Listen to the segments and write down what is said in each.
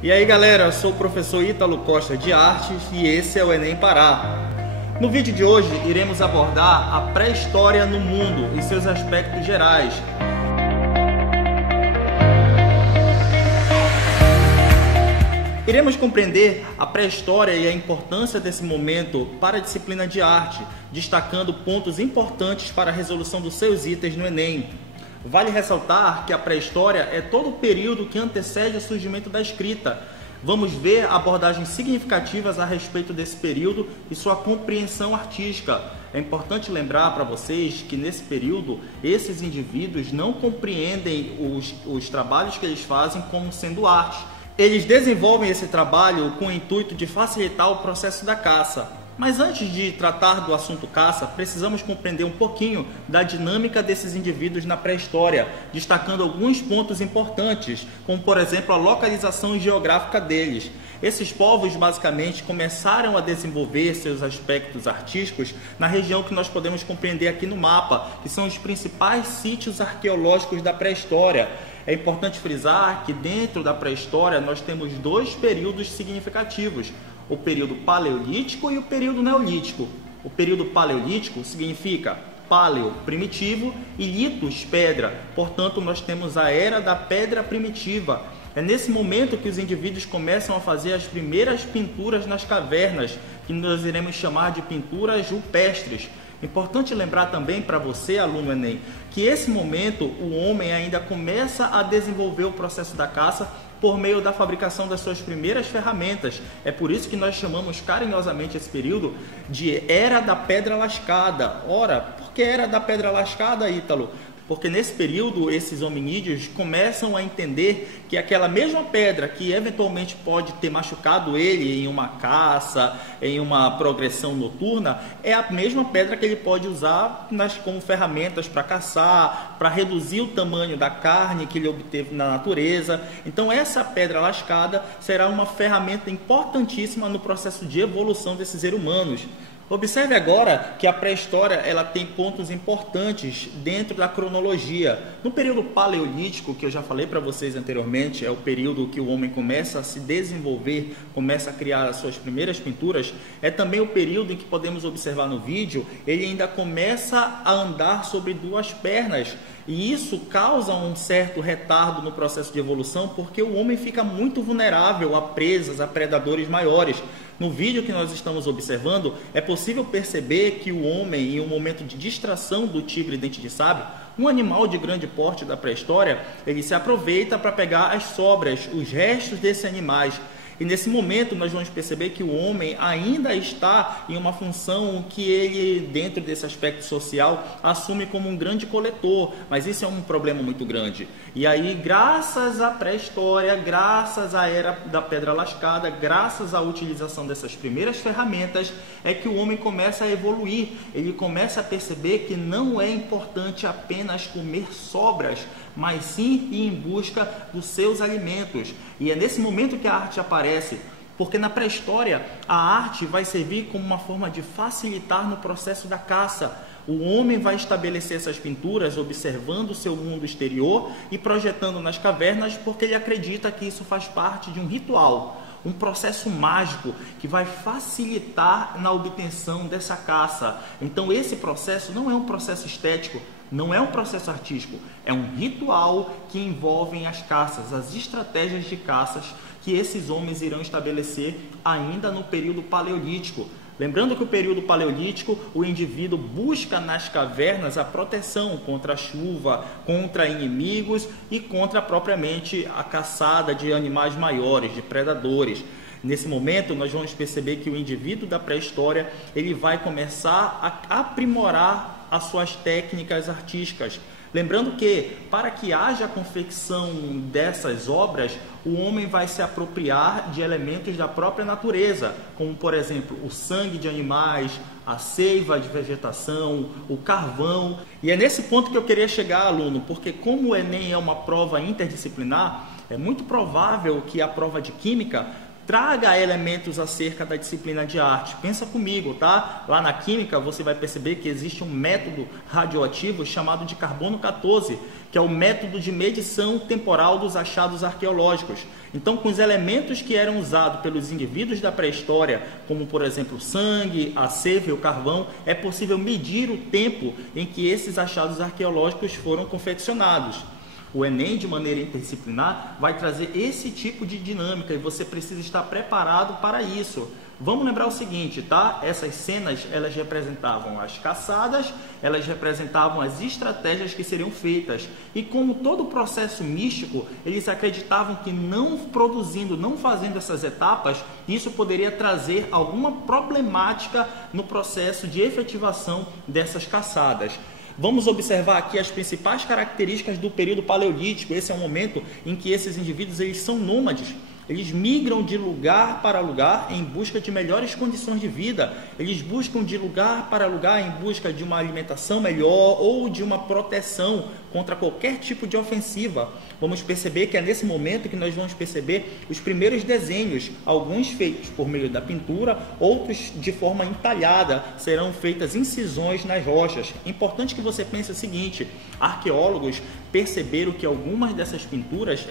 E aí galera, eu sou o professor Ítalo Costa de Artes e esse é o Enem Pará. No vídeo de hoje iremos abordar a pré-história no mundo e seus aspectos gerais. Iremos compreender a pré-história e a importância desse momento para a disciplina de arte, destacando pontos importantes para a resolução dos seus itens no Enem. Vale ressaltar que a pré-história é todo o período que antecede o surgimento da escrita. Vamos ver abordagens significativas a respeito desse período e sua compreensão artística. É importante lembrar para vocês que nesse período, esses indivíduos não compreendem os trabalhos que eles fazem como sendo arte. Eles desenvolvem esse trabalho com o intuito de facilitar o processo da caça. Mas antes de tratar do assunto caça, precisamos compreender um pouquinho da dinâmica desses indivíduos na pré-história, destacando alguns pontos importantes, como por exemplo a localização geográfica deles. Esses povos basicamente começaram a desenvolver seus aspectos artísticos na região que nós podemos compreender aqui no mapa, que são os principais sítios arqueológicos da pré-história. É importante frisar que dentro da pré-história nós temos dois períodos significativos, o período paleolítico e o período neolítico. O período paleolítico significa paleo, primitivo, e litos, pedra. Portanto, nós temos a era da pedra primitiva. É nesse momento que os indivíduos começam a fazer as primeiras pinturas nas cavernas, que nós iremos chamar de pinturas rupestres. Importante lembrar também para você, aluno Enem, que esse momento o homem ainda começa a desenvolver o processo da caça por meio da fabricação das suas primeiras ferramentas. É por isso que nós chamamos carinhosamente esse período de Era da Pedra Lascada. Ora, por que Era da Pedra Lascada, Ítalo? Porque nesse período esses hominídeos começam a entender que aquela mesma pedra que eventualmente pode ter machucado ele em uma caça, em uma progressão noturna, é a mesma pedra que ele pode usar como ferramentas para caçar, para reduzir o tamanho da carne que ele obteve na natureza. Então essa pedra lascada será uma ferramenta importantíssima no processo de evolução desses seres humanos. Observe agora que a pré-história ela tem pontos importantes dentro da cronologia. No período paleolítico, que eu já falei para vocês anteriormente, é o período que o homem começa a se desenvolver, começa a criar as suas primeiras pinturas, é também o período em que podemos observar no vídeo, ele ainda começa a andar sobre duas pernas. E isso causa um certo retardo no processo de evolução, porque o homem fica muito vulnerável a presas, a predadores maiores. No vídeo que nós estamos observando, é possível perceber que o homem, em um momento de distração do tigre dente de sabre, um animal de grande porte da pré-história, ele se aproveita para pegar as sobras, os restos desses animais. E nesse momento nós vamos perceber que o homem ainda está em uma função que ele, dentro desse aspecto social, assume como um grande coletor, mas isso é um problema muito grande. E aí, graças à pré-história, graças à era da pedra lascada, graças à utilização dessas primeiras ferramentas, é que o homem começa a evoluir. Ele começa a perceber que não é importante apenas comer sobras, mas sim ir em busca dos seus alimentos. E é nesse momento que a arte aparece, porque na pré-história a arte vai servir como uma forma de facilitar no processo da caça. O homem vai estabelecer essas pinturas observando o seu mundo exterior e projetando nas cavernas, porque ele acredita que isso faz parte de um ritual, um processo mágico que vai facilitar na obtenção dessa caça. Então esse processo não é um processo estético, não é um processo artístico, é um ritual que envolve as caças, as estratégias de caças que esses homens irão estabelecer ainda no período paleolítico. Lembrando que o período paleolítico, o indivíduo busca nas cavernas a proteção contra a chuva, contra inimigos e contra propriamente a caçada de animais maiores, de predadores. Nesse momento, nós vamos perceber que o indivíduo da pré-história ele vai começar a aprimorar as suas técnicas artísticas. Lembrando que, para que haja a confecção dessas obras, o homem vai se apropriar de elementos da própria natureza, como, por exemplo, o sangue de animais, a seiva de vegetação, o carvão. E é nesse ponto que eu queria chegar, aluno, porque como o Enem é uma prova interdisciplinar, é muito provável que a prova de Química traga elementos acerca da disciplina de arte. Pensa comigo, tá? Lá na química você vai perceber que existe um método radioativo chamado de carbono 14, que é o método de medição temporal dos achados arqueológicos. Então, com os elementos que eram usados pelos indivíduos da pré-história, como por exemplo o sangue, a seiva e o carvão, é possível medir o tempo em que esses achados arqueológicos foram confeccionados. O Enem, de maneira interdisciplinar, vai trazer esse tipo de dinâmica e você precisa estar preparado para isso. Vamos lembrar o seguinte, tá? Essas cenas, elas representavam as caçadas, elas representavam as estratégias que seriam feitas. E como todo processo místico, eles acreditavam que não produzindo, não fazendo essas etapas, isso poderia trazer alguma problemática no processo de efetivação dessas caçadas. Vamos observar aqui as principais características do período paleolítico. Esse é um momento em que esses indivíduos eles são nômades. Eles migram de lugar para lugar em busca de melhores condições de vida. Eles buscam de lugar para lugar em busca de uma alimentação melhor ou de uma proteção contra qualquer tipo de ofensiva. Vamos perceber que é nesse momento que nós vamos perceber os primeiros desenhos, alguns feitos por meio da pintura, outros de forma entalhada, serão feitas incisões nas rochas. Importante que você pense o seguinte, arqueólogos perceberam que algumas dessas pinturas,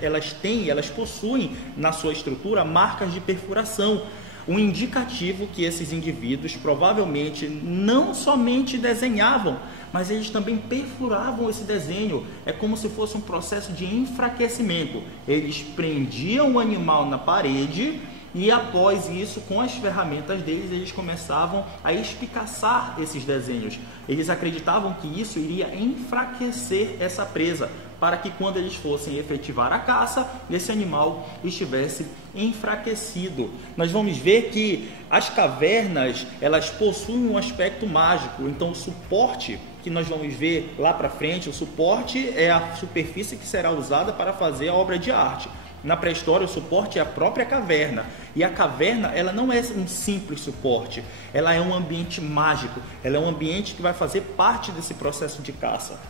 elas possuem na sua estrutura marcas de perfuração, um indicativo que esses indivíduos provavelmente não somente desenhavam, mas eles também perfuravam esse desenho. É como se fosse um processo de enfraquecimento. Eles prendiam o animal na parede e após isso, com as ferramentas deles, eles começavam a espicaçar esses desenhos. Eles acreditavam que isso iria enfraquecer essa presa, para que quando eles fossem efetivar a caça, esse animal estivesse enfraquecido. Nós vamos ver que as cavernas, elas possuem um aspecto mágico. Então o suporte que nós vamos ver lá para frente, o suporte é a superfície que será usada para fazer a obra de arte. Na pré-história, o suporte é a própria caverna. E a caverna, ela não é um simples suporte. Ela é um ambiente mágico. Ela é um ambiente que vai fazer parte desse processo de caça.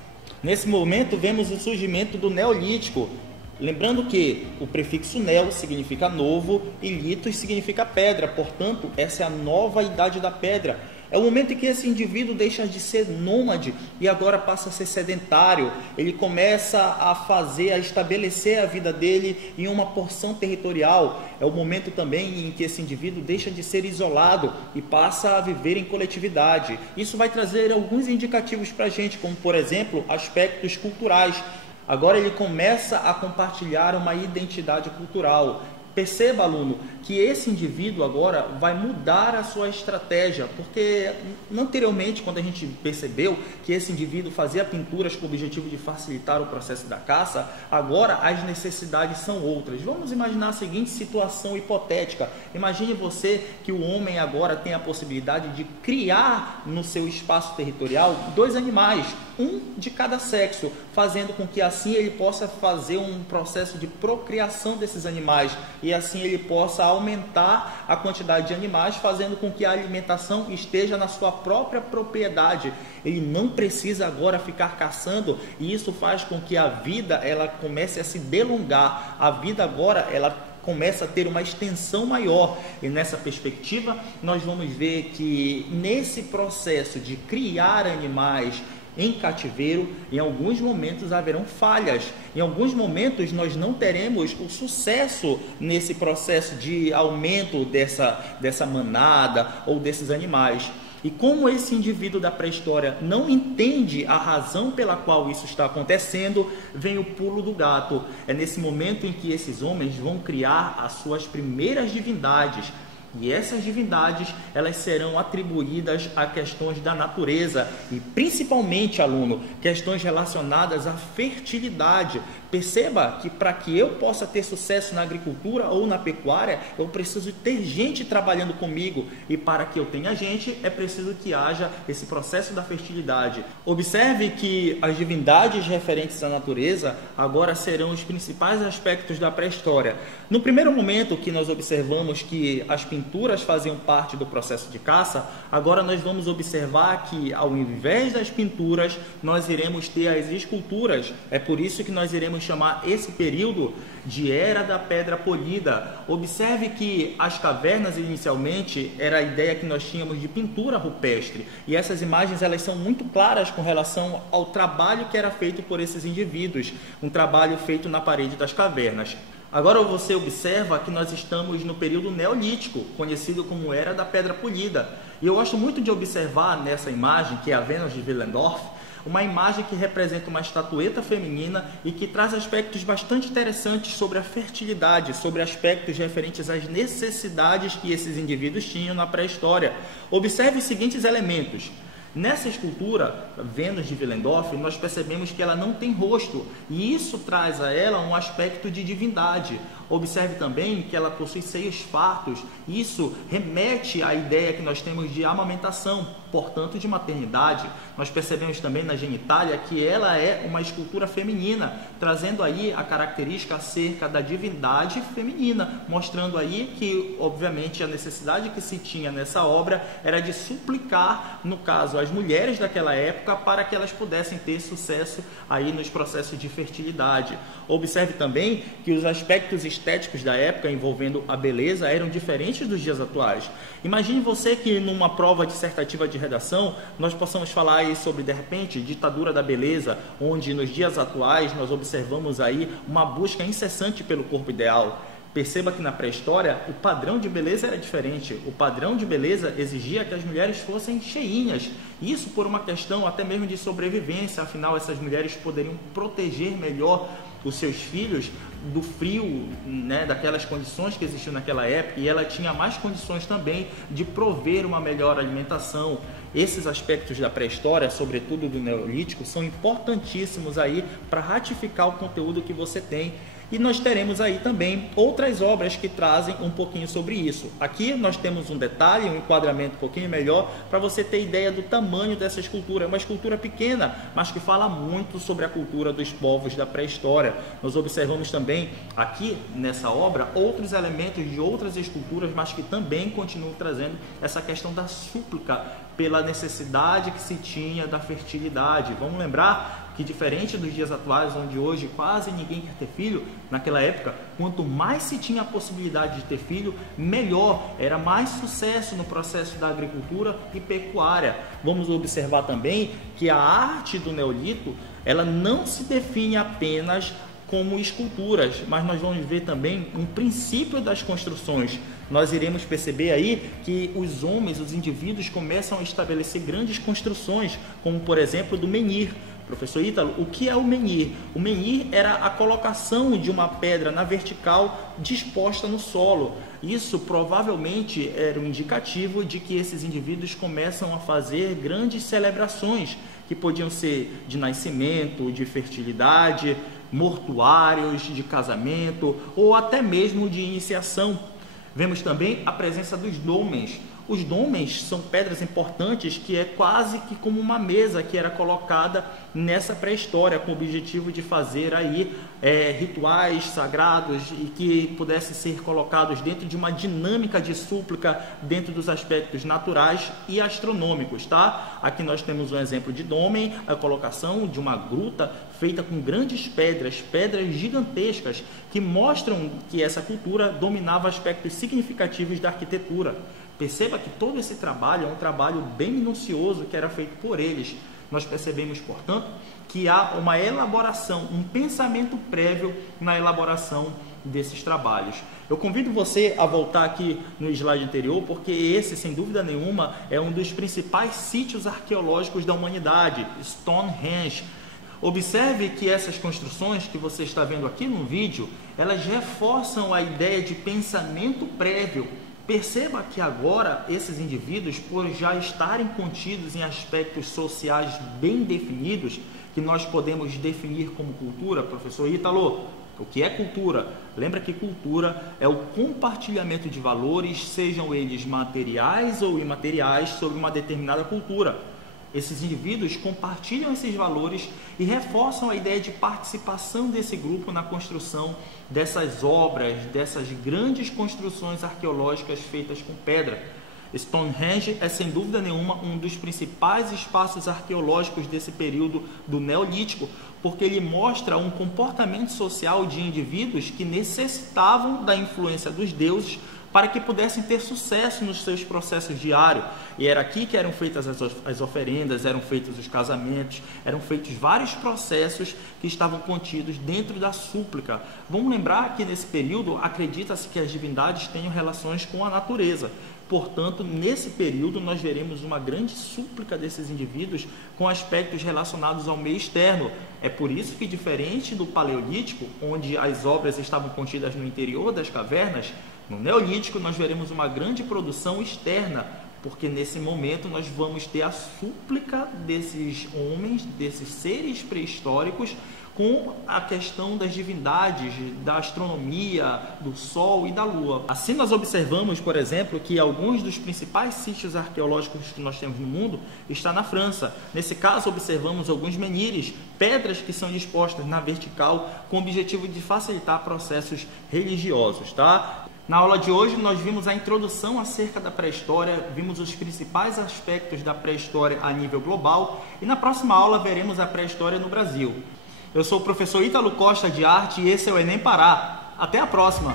Nesse momento, vemos o surgimento do Neolítico. Lembrando que o prefixo neo significa novo e litos significa pedra. Portanto, essa é a nova idade da pedra. É o momento em que esse indivíduo deixa de ser nômade e agora passa a ser sedentário. Ele começa a estabelecer a vida dele em uma porção territorial. É o momento também em que esse indivíduo deixa de ser isolado e passa a viver em coletividade. Isso vai trazer alguns indicativos para a gente, como por exemplo, aspectos culturais. Agora ele começa a compartilhar uma identidade cultural. Perceba, aluno, que esse indivíduo agora vai mudar a sua estratégia, porque anteriormente, quando a gente percebeu que esse indivíduo fazia pinturas com o objetivo de facilitar o processo da caça, agora as necessidades são outras. Vamos imaginar a seguinte situação hipotética. Imagine você que o homem agora tem a possibilidade de criar no seu espaço territorial 2 animais, um de cada sexo, fazendo com que assim ele possa fazer um processo de procriação desses animais e assim ele possa aumentar a quantidade de animais, fazendo com que a alimentação esteja na sua própria propriedade. Ele não precisa agora ficar caçando e isso faz com que a vida ela comece a se delongar. A vida agora ela começa a ter uma extensão maior e nessa perspectiva nós vamos ver que nesse processo de criar animais em cativeiro, em alguns momentos haverão falhas, em alguns momentos nós não teremos o sucesso nesse processo de aumento dessa manada ou desses animais. E como esse indivíduo da pré-história não entende a razão pela qual isso está acontecendo, vem o pulo do gato. É nesse momento em que esses homens vão criar as suas primeiras divindades. E essas divindades, elas serão atribuídas a questões da natureza e principalmente, aluno, questões relacionadas à fertilidade. Perceba que para que eu possa ter sucesso na agricultura ou na pecuária, eu preciso ter gente trabalhando comigo. E para que eu tenha gente, é preciso que haja esse processo da fertilidade. Observe que as divindades referentes à natureza agora serão os principais aspectos da pré-história. No primeiro momento que nós observamos que as pinturas faziam parte do processo de caça, agora nós vamos observar que ao invés das pinturas, nós iremos ter as esculturas. É por isso que nós iremos podemos chamar esse período de Era da Pedra Polida. Observe que as cavernas inicialmente era a ideia que nós tínhamos de pintura rupestre, e essas imagens elas são muito claras com relação ao trabalho que era feito por esses indivíduos, um trabalho feito na parede das cavernas. Agora você observa que nós estamos no período neolítico, conhecido como Era da Pedra Polida. E eu gosto muito de observar nessa imagem, que é a Vênus de Willendorf, uma imagem que representa uma estatueta feminina e que traz aspectos bastante interessantes sobre a fertilidade, sobre aspectos referentes às necessidades que esses indivíduos tinham na pré-história. Observe os seguintes elementos. Nessa escultura, Vênus de Willendorf, nós percebemos que ela não tem rosto, e isso traz a ela um aspecto de divindade. Observe também que ela possui seios fartos, isso remete à ideia que nós temos de amamentação, portanto de maternidade. Nós percebemos também na genitália que ela é uma escultura feminina, trazendo aí a característica acerca da divindade feminina, mostrando aí que, obviamente, a necessidade que se tinha nessa obra era de suplicar, no caso, as mulheres daquela época, para que elas pudessem ter sucesso aí nos processos de fertilidade. Observe também que os aspectos estéticos da época envolvendo a beleza eram diferentes dos dias atuais. Imagine você que numa prova dissertativa de redação nós possamos falar aí sobre, de repente, ditadura da beleza, onde nos dias atuais nós observamos aí uma busca incessante pelo corpo ideal. Perceba que na pré-história o padrão de beleza era diferente. O padrão de beleza exigia que as mulheres fossem cheinhas. Isso por uma questão até mesmo de sobrevivência. Afinal, essas mulheres poderiam proteger melhor os seus filhos do frio, né, daquelas condições que existiam naquela época, e ela tinha mais condições também de prover uma melhor alimentação. Esses aspectos da pré-história, sobretudo do neolítico, são importantíssimos aí para ratificar o conteúdo que você tem. E nós teremos aí também outras obras que trazem um pouquinho sobre isso. Aqui nós temos um detalhe, um enquadramento um pouquinho melhor, para você ter ideia do tamanho dessa escultura. É uma escultura pequena, mas que fala muito sobre a cultura dos povos da pré-história. Nós observamos também aqui nessa obra outros elementos de outras esculturas, mas que também continuam trazendo essa questão da súplica pela necessidade que se tinha da fertilidade. Vamos lembrar que, diferente dos dias atuais, onde hoje quase ninguém quer ter filho, naquela época, quanto mais se tinha a possibilidade de ter filho, melhor, era mais sucesso no processo da agricultura e pecuária. Vamos observar também que a arte do Neolito, ela não se define apenas como esculturas, mas nós vamos ver também um princípio das construções. Nós iremos perceber aí que os homens, os indivíduos, começam a estabelecer grandes construções, como por exemplo do menhir. Professor Ítalo, o que é o menhir? O menhir era a colocação de uma pedra na vertical disposta no solo. Isso provavelmente era um indicativo de que esses indivíduos começam a fazer grandes celebrações, que podiam ser de nascimento, de fertilidade, mortuários, de casamento ou até mesmo de iniciação. Vemos também a presença dos dômens. Os dômens são pedras importantes que é quase que como uma mesa que era colocada nessa pré-história, com o objetivo de fazer aí rituais sagrados e que pudessem ser colocados dentro de uma dinâmica de súplica dentro dos aspectos naturais e astronômicos, tá? Aqui nós temos um exemplo de dômen, a colocação de uma gruta feita com grandes pedras, pedras gigantescas, que mostram que essa cultura dominava aspectos significativos da arquitetura. Perceba que todo esse trabalho é um trabalho bem minucioso que era feito por eles. Nós percebemos, portanto, que há uma elaboração, um pensamento prévio na elaboração desses trabalhos. Eu convido você a voltar aqui no slide anterior, porque esse, sem dúvida nenhuma, é um dos principais sítios arqueológicos da humanidade, Stonehenge. Observe que essas construções que você está vendo aqui no vídeo, elas reforçam a ideia de pensamento prévio. Perceba que agora esses indivíduos, por já estarem contidos em aspectos sociais bem definidos, que nós podemos definir como cultura, professor Ítalo, o que é cultura? Lembra que cultura é o compartilhamento de valores, sejam eles materiais ou imateriais, sobre uma determinada cultura. Esses indivíduos compartilham esses valores e reforçam a ideia de participação desse grupo na construção dessas obras, dessas grandes construções arqueológicas feitas com pedra. Stonehenge é, sem dúvida nenhuma, um dos principais espaços arqueológicos desse período do Neolítico, porque ele mostra um comportamento social de indivíduos que necessitavam da influência dos deuses para que pudessem ter sucesso nos seus processos diários. E era aqui que eram feitas as oferendas, eram feitos os casamentos, eram feitos vários processos que estavam contidos dentro da súplica. Vamos lembrar que nesse período acredita-se que as divindades tenham relações com a natureza. Portanto, nesse período nós veremos uma grande súplica desses indivíduos com aspectos relacionados ao meio externo. É por isso que, diferente do Paleolítico, onde as obras estavam contidas no interior das cavernas, no Neolítico nós veremos uma grande produção externa, porque nesse momento nós vamos ter a súplica desses homens, desses seres pré-históricos, com a questão das divindades, da astronomia, do Sol e da Lua. Assim nós observamos, por exemplo, que alguns dos principais sítios arqueológicos que nós temos no mundo está na França. Nesse caso observamos alguns menhires, pedras que são dispostas na vertical com o objetivo de facilitar processos religiosos, tá? Na aula de hoje nós vimos a introdução acerca da pré-história, vimos os principais aspectos da pré-história a nível global e na próxima aula veremos a pré-história no Brasil. Eu sou o professor Ítalo Costa de Arte e esse é o Enem Pará. Até a próxima!